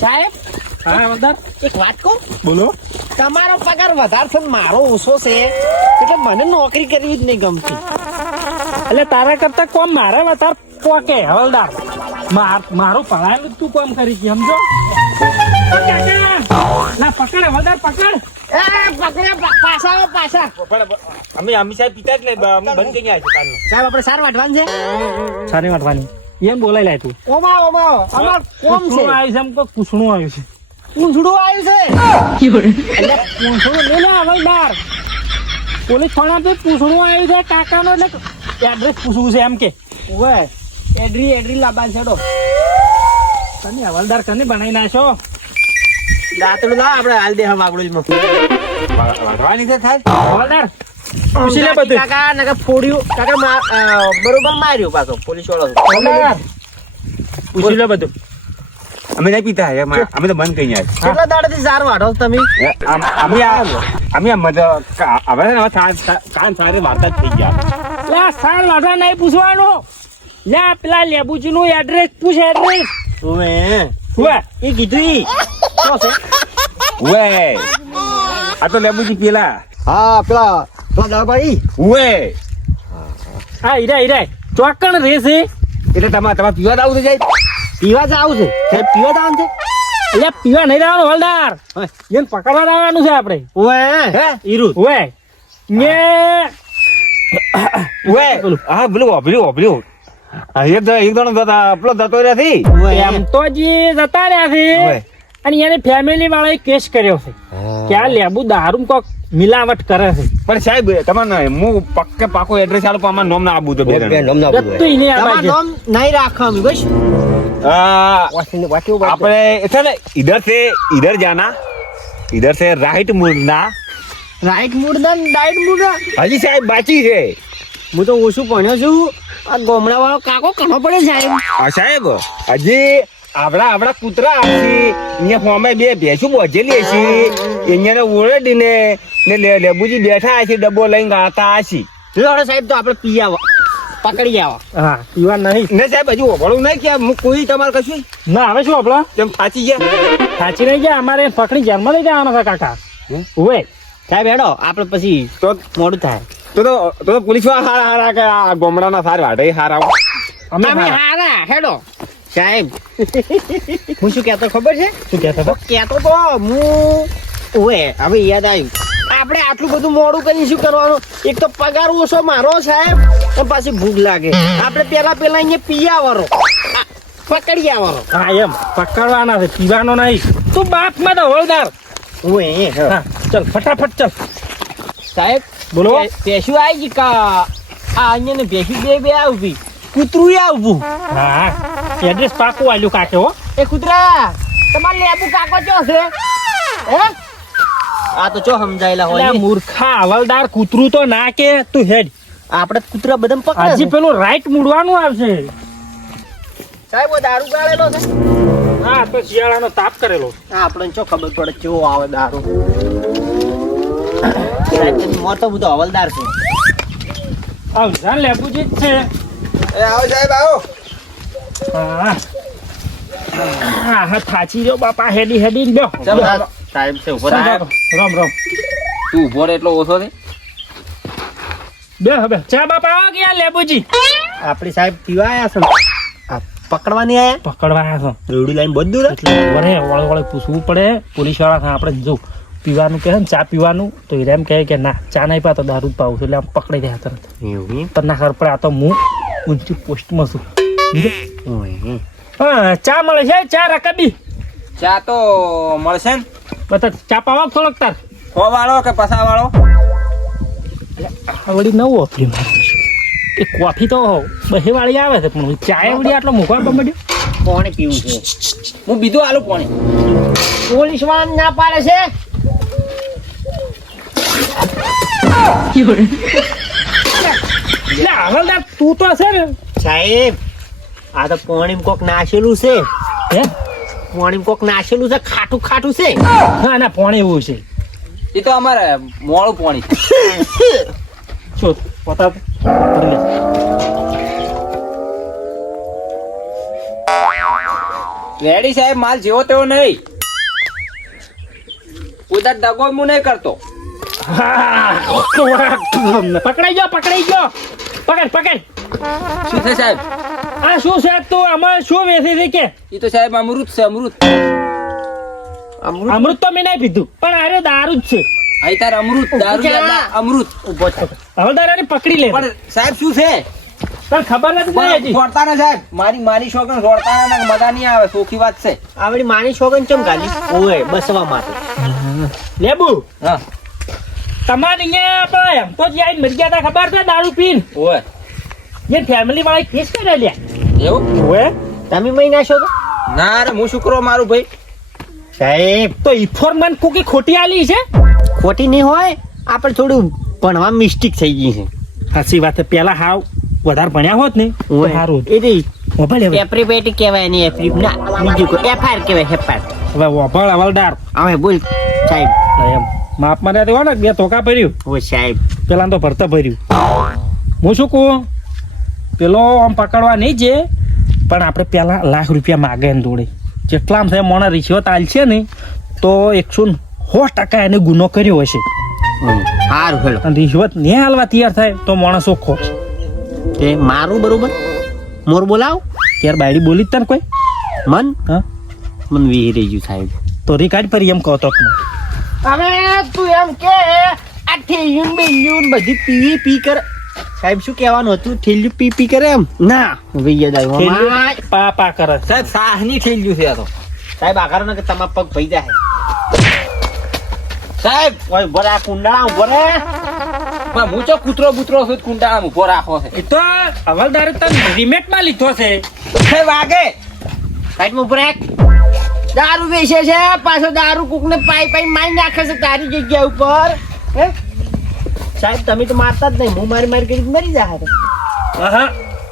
સાહેબ હા વંદર એક વાત કહું, બોલો. તમારો પગાર વધારે છે ને મારો ઓછો છે એટલે મને નોકરી કરવી જ નહીં ગમતી. એટલે તારા કરતા કોમ મારે વધારે પોકે હવલદાર. મારો પડાયેલું તું કોમ કરી છે સમજો. ઓ કાકા, ના પકડ હવલદાર પકડ. એ પકડ્યા, પાછા આવો, પાછા. અમે સાહેબ પિતા જ ને બંધ થઈ ગયા છે કાલનો. સાહેબ આપણે સાર વાટવાનું છે. સારી વાટવાની એમ બોલાય લાય તું. ઓમા ઓમા અમાર કોમ છે. પૂછણું આવ્યું છે એમ કોઈ પૂછણું આવ્યું છે. પૂંછડું આવ્યું છે. એટલે પૂછણું લે લે હવલદાર. પોલીસ થાણા પર પૂછણું આવ્યું છે કાકાનો, એટલે એડ્રેસ પૂછવું છે એમ કે. ઓવે એડરી લાબાન છેડો. તને હવલદાર કને બનાવી નાખ્યો. દાંતડું લાવ આપણે હાલ દે હમ આગળ વાઢવાની છે થાય. હવલદાર પૂછી લે બધું. કાકા નકા ફોડ્યું કાકા બરોબર માર્યું પાછો પોલીસ વાળો. હવલદાર પૂછી લે બધું. અમે નહીં પીતા અમે તો બંધ કરી ગયા કેટલા દાડાથી સાર વાટો છો તમે? અમે હવે છે ને કાન સારી વાર્તા જ થઈ ગયા. લે સાલ વાઢવા નહીં પૂછવાનું. લે પેલા લેબુજી નું એડ્રેસ પૂછ. એડ્રેસ ઓવે હુએ એ કીધું ઈ શું છે? ઉવે આ તો લેબુજી પેલા હા પેલા દાદાભાઈ. ઉવે હા હીરા ચોકણ રહેશે. એટલે તમારે પીવા આવું છે પીવા જ આવું છે સાહેબ, પીવા જ આવું છે. એટલે પીવા નહીં રહેવાનું હવલદાર. એને પકડવા આવવાનું છે આપણે. ઓવે હે? ઈરુદ હુએ ને ઉવે હા બોલું એક દણો પેલો જતો નથી. એમ તો જે જતા રહ્યા છે ઓવે. અને એને ફેમિલી વાળાએ કેસ કર્યો છે કે આ લેબુ દારૂ કોક મિલાવટ કરે છે. પણ સાહેબ તમારે હું પાકો એડ્રેસ આલું પણ અમારું નામ ના આપવું તો બે જણ. જતું ય નહીં આ તમારું બાજુ. નામ નહીં રાખવા અમે બસ આપણે છે ને इधर जाना इधर से राइट मुड़ना. રાઈટ મૂડ ના ડાઈટ મૂડ ના. હજી સાહેબ બાકી છે. હું તો ઓછું ભણ્યો છું. આ ગોમડા વાળો કાકો કનો પડે સાહેબ. સાહેબ હજી આવડા કૂતરા છે અહીંયા ફોમે બે ભેંસું બોજેલી છે અહીંયા ઓળડીને ને લેબુજી બેઠા છે ડબ્બો લઈને ગાતા છે. લોડો સાહેબ તો આપણે પી આવો, પકડી આવો. હા પીવા નહીં. ને સાહેબ હજુ ઓભળું નહીં કે હું કોઈ તમારે કશું ના હવે શું આપડે તેમ થાચી ગયા. સાચી નહીં ગયા. અમારે પકડી જેલમાં લઈ જવાના છે કાકા. હુએ સાહેબ હેડો આપણે પછી તો મોડું થાય. તો પોલીસ વાળા હારા કે આ ગોમડાના સાર વાઢે હારા. અમે અમે હારા હેડો. સાહેબ હું શું કહેતો ખબર છે? શું કહેતા હતા? કહેતો તો હું ઓએ હવે યાદ આવ્યું. આપણે આટલું બધું મોડું કરીને શું કરવાનું? એક તો પગાર ઓછો મારો સાહેબ અને પાછી ભૂખ લાગે. આપણે પેલા અહીંયા પી આવવાનો, પકડી આવવાનો. હા એમ પકડવાના છે, પીવાનો નહીં. તું બાપ માં તો હવલદાર. ઓએ હા ચલ ફટાફટ ચલ. સાહેબ બોલો. પેશું આવી ગઈ કા આ અહીંયા ને પેશું બે આવી કૂતરું આવવું. હા એડ્રેસ પાકું આલ્યું કાકે હો. એ કૂતરા તમારે લેબુ કાકો ચો છે હે? આ તો ચો સમજાયેલા હોય અલ્યા મૂર્ખા હવલદાર, કૂતરું તો ના કે તું હેડ. આપણે કૂતરા બધા પકડે હજી પેલું રાઈટ મૂડવાનું આવશે. સાહેબ ઓ દારૂ ગાળેલો છે. હા તો શિયાળાનો તાપ કરેલો. આપણને ચો ખબર પડે કેવો આવે દારૂ. સાહેબ મોર તો બધો હવલદાર છે. આવજા લેબુજી જ છે. આવો સાહેબ આવો. હા હા થાચી જો બાપા હેડી લ્યો. સાહેબ છે ઉભો રામ રામ. તું ઉભો રહે એટલો ઓછો છે. બે હવે ચા બાપા આવો ગયા લેબુજી. આપણી સાહેબ પીવા આયા છે. આ પકડવા નહીં આયા? પકડવા આવ્યા છો રોડી લાઈન બધું રે. એટલે વળે પૂછવું પડે. પોલીસ વાળા આપણે જો પીવાનું કહે ને ચા પીવાનું તો એ એમ કહે કે ના ચા નહીં પાતો દારૂ જ પાવું છું એટલે આમ પકડી રહ્યા તરત. એવું તને ખબર પડે આ તો હું ઊંચી પોસ્ટમાં છું. હા ચા મળે છે? ચા રકબી ચા તો મળશે ને. બતા ચા પાવા થોડોક તાર. ખો વાળો કે પસા વાળો? આ વળી નવું ઓફરી એ કોફી તો બહે વાળી આવે છે પણ ચાય વળી આટલો મૂકવા બમ્બડ્યો. કોણે પીવું છે? હું બીજું આલું પાણી. પોલીસ વાળા ના પાડે છે. હવલદાર તું તો છે ને સાહેબ આ તો પાણી કોક નાશેલું છે. હે પાણી કોક નાશેલું છે, ખાટું છે. ના ના પોણે એવું છે. એ તો અમારે મોડું પાણી. શું બતાવ. રેડી સાહેબ, માલ જેવો તેવો નહીં. ઉધર દગો હું નહીં કરતો. પકડાઈ ગયો પકડ શું છે સાહેબ? આ શું છે તું આમાં શું વેચી છે કે એ તો સાહેબ અમૃત છે, અમૃત. અમૃત તો મેં નહીં પીધું પણ આરે દારૂ જ છે. અહીં તાર અમૃત દારૂ યાદ અમૃત. હવલદાર આને પકડી લે. પણ સાહેબ શું છે? તને ખબર નથી હજી. છોડતા ને સાહેબ, મારી શોખન છોડતા ને મજા નહીં આવે. સોખી વાત છે. આવડી માની છોકન ચમ ગાલી ઓય બસવા માટે. લેબુ હા તમારે અહીંયા આપણે એમ તો જ આઈને મરી ગયા હતા ખબર છે દારૂ પીને. ઓય જે ફેમિલી વાળા કેસ કર્યા લ્યા. એવું? ઓએ તમે મહી નાશો તો ના રે, હું શું કરો મારું ભાઈ? સાહેબ તો ઇન્ફોર્મન્ટ કોકી ખોટી આલી છે. ખોટી નહીં હોય, આપણે થોડું ભણવા મિસ્ટેક થઈ ગઈ છે. સાચી વાત છે. પેલા હાવ વધારે ભણ્યા હોત ને તો સારું હતું. એ રહી ઓભળ હવે એપ્રિપેટી કહેવાય નહીં, એપ્રિપ ના બીજું કોઈ એફઆઈઆર કહેવાય. હેપાર હવે ઓભળ હવલદાર હવે બોલ સાહેબ. એમ માપમાં રહેતી હોય ને બે ધોકા ભર્યું ઓ સાહેબ પેલા તો ભરતા ભર્યું. હું શું કહું, પેલો આમ પકડવા નહીં છે પણ આપણે પેલા લાખ રૂપિયા માગે એને જોડે. જેટલામાં થાય મોણા રિશ્વત આલશે ને તો 100% એને ગુનો કર્યો હશે. સારું હેલો અને રિશ્વત નહીં હાલવા તૈયાર થાય તો માણસ ઓખો. તે મારું બરોબર મોર બોલાવ ત્યાર બાયડી બોલી જ તને કોઈ મન હા મન વી રહી ગયું સાહેબ. તો રીકાડ પર એમ કહો તો હવે તું એમ કે આ ઠેલ્યું બેલ્યું બધી પી કર. સાહેબ શું કહેવાનું હતું? ઠેલ્યું પી કરે એમ ના યાદ આવ્યું પા કરે સાહેબ સાહની થઈ ગયું છે આ તો. સાહેબ આકાર ને કે તમારા પગ ભઈ જાય સાહેબ ઓય ઉભો રે, આ કુંડાળા ઉભો રે. પણ હું ચો કૂતરો બૂતરો છું કુંડાળામાં ઉભો રાખો છે. એ તો હવલદારે તને રિમેટમાં લીધો છે. હે વાગે સાઈડમાં ઉભો રે. દારૂ વેચે છે પાછો દારૂ કુકને પાઈ મારી નાખે છે તારી જગ્યા ઉપર. હે સાહેબ તમે તો મારતા જ નહીં, હું મારી કરી મરી જાય. હા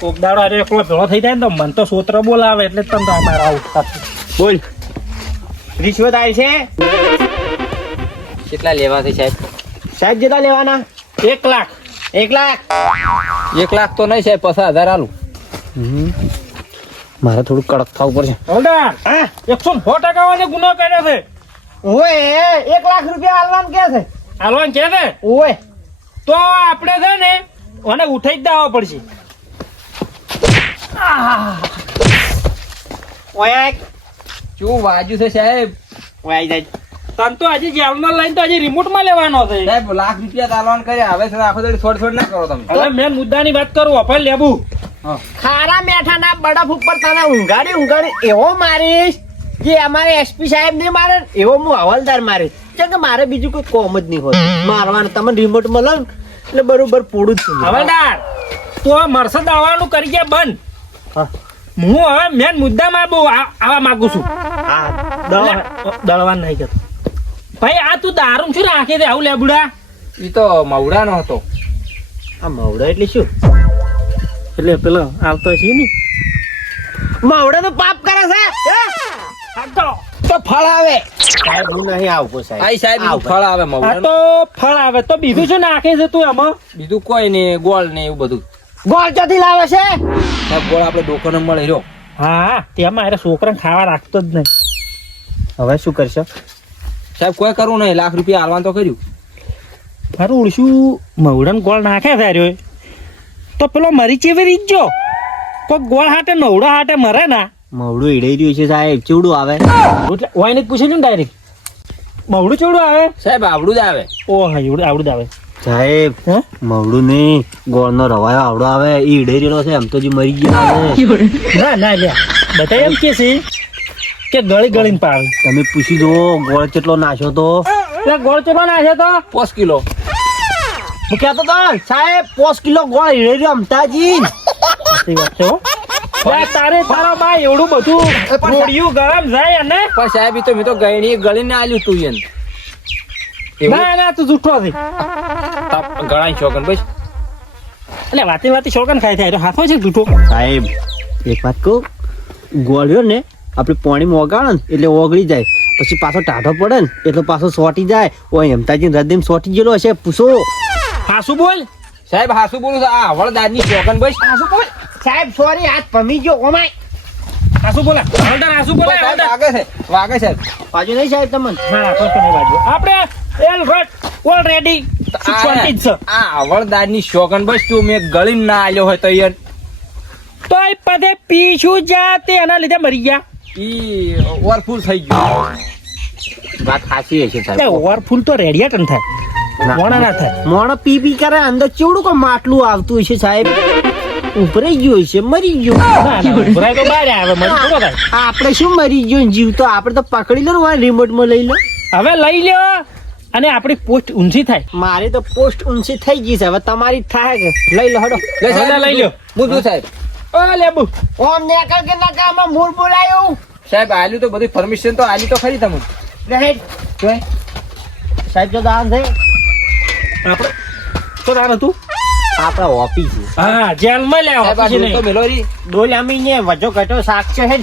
કોક દાડો અરે એકલો ભેળો થઈ જાય ને તો મન તો સૂત્ર બોલાવે એટલે તને તો અમારે આવું થતું. બોલ રિશ્વત આવી છે કેટલા લેવા છે સાહેબ? સાહેબ જેટલા લેવાના 1 લાખ. 1 લાખ 1 લાખ તો નહીં સાહેબ, 50,000 આલું. મારે થોડું કડક થવું પડશે. હવલદાર હા 100% વાળો ગુનો કર્યો છે. ઓય 1 લાખ રૂપિયા હાલવાનું કે છે? હાલવાન કે છે ઓય તો આપણે છે ને મને ઉઠાઈ જ દેવા પડશે. ઓય શું વાજુ છે સાહેબ? ઓય આવી જાય. તને તો હજી જેલમાં લઈને તો હજી રિમોટમાં લેવાનો છે. સાહેબ લાખ રૂપિયા તાલવાન કર્યા, હવે છે આખો દાડી થોડી ના કરો તમે. હવે મેં મુદ્દાની વાત કરું અપાઈ લેબુ. ખારા મેઠાના બરફ ઉપર તને ઊંઘાડી એવો મારીશ જે અમારે એસપી સાહેબ ને મારે એવો હું હવલદાર મારીશ. કેમ કે મારે બીજું કોઈ કોમ જ નહીં હોય મારવાનું. તમે રિમોટ માં લો એટલે બરોબર પોડું જ છું. હવલદાર તું આ મરસદ આવવાનું કરી ગયા બંધ. હા. હું હવે મેન મુદ્દામાં બહુ આવા માંગુ છું. હા દળવાનું નહીં કરતો ભાઈ. આ તું દારૂ શું રાખે છે આવું લેબુડા? ઈ તો મવડાનો હતો. આ મવડા એટલે શું? એટલે પેલો આવતો છે ને મવડા તો પાપ કરે છે. આવતો તો ફળ આવે સાહેબ હું નહીં આવું સાહેબ. આઈ સાહેબ ઈ ફળ આવે આ મવડાનું. તો ફળ આવે તો બીજું શું નાખે છે તું એમાં? બીજું કોઈ ને ગોળ ને એવું બધું. ગોળ ચોથી લાવે છે? સાહેબ ગોળ આપણે દુકાને મળે રહ્યો. હા તેમાં અરે છોકરાને ખાવા રાખતો જ નહીં. હવે શું કરશો? સાહેબ કોઈ કરવું નહીં, લાખ રૂપિયા હાલવાનું તો કર્યું. મારું ઉડશું મવડાને ગોળ નાખે સાર્યો તો પેલો મરી ચેવી રીત જો કોઈ ગોળ હાટે નવડા હાટે મરે ના. મવડું ઈડાઈ રહ્યું છે સાહેબ. ચેવડું આવે? એટલે ઓયને જ પૂછી ને ડાયરેક્ટ મવડું ચેવડું આવે? સાહેબ આવડું જ આવે. ઓ હા એવડું આવડું જ આવે. સાહેબ હે મવડું નહીં ગોળનો રવાયો આવડો આવે. ઈ ઈડાઈ રહ્યો છે એમ તો જે મરી ગયો આવે. ના ના લે બધા એમ કે છે કે ગળી ગળીને પાવે. તમે પૂછી જુઓ ગોળ કેટલો નાખ્યો તો. એટલે ગોળ ચેટલો નાખે તો 5 કિલો. હું કહેતો તો સાહેબ 5 કિલો ગોળ ઈડાઈ રહ્યો અમતાજી. સાચી વાત છે હો. લે, તારે તારો બા એવડું બધું રોડિયું ગરમ જાય અને પણ સાહેબ ઈ તો મેં તો ગળી ગળીને આલ્યું તું એને. ના ના તું જૂઠો છે. ગળાઈ ચોકન બસ. એટલે વાતી શોકન ખાય થાય હાથો છે જૂઠો. સાહેબ એક વાત કહું, ગોળ રહ્યો ને આપણે પાણીમાં ઓગાળે ને એટલે ઓગળી જાય, પછી પાછો ટાઢો પડે ને એટલે પાછો સોટી જાય. ઓય અમતાજી હૃદય સોટી ગયેલો હશે પૂછો. હાસુ બોલ સાહેબ હાસુ બોલું છું, આ હવળદારની ચોકન બસ. સાહેબ સોરી હાથ ભમી ગયો. ઓમાય આસુ બોલા હવલદાર આસુ બોલા સાહેબ હવલદાર. વાગે સાહેબ બાજુ નહીં સાહેબ તમને ના તો નહીં બાજુ આપણે ઓલરેડી શાંતિ જ છે. આ હવળદારની શોગન બસ તું મેં ગળીને ના આલ્યો હોય તો યાર તો એ પદે પીછું જા તે એના લીધે મરી ગયા. ઈ ઓવરફુલ થઈ ગયું વાત સાચી છે તે ઓવરફુલ તો રેડિયેટર થાય મોણા ના થાય. મોણો પી કરે અંદર ચેવડું કોઈ માટલું આવતું હશે સાહેબ ઉભરાઈ ગયું હશે મરી ગયું ના, ના, ભરાય તો બહાર આવે મને થોડો થાય. આપણે શું મરી ગયો ને જીવ તો આપણે તો પકડી લો ને રિમોટ માં લઈ લો હવે લઈ લ્યો અને આપણી પોસ્ટ ઊંચી થાય. મારી તો પોસ્ટ ઊંચી થઈ ગઈ છે હવે તમારી થાય કે લઈ લો હડો હવે લઈ લ્યો. હું સાહેબ ઓ લેબુ ઓમ નેકળ કે નકામાં મૂળ બોલાયું સાહેબ આલ્યું તો બધી પરમિશન તો આલી તો ખરી તમે રહેટ સાહેબ જો દાન છે આપણે તો ના હતું. આપણા ઓફિસ છે હા જેલમાં લે સાહેબ આ ઓફિસે તો નહીં. મેલોરી ડોલ અમી ને વજો કટો શાક છે હે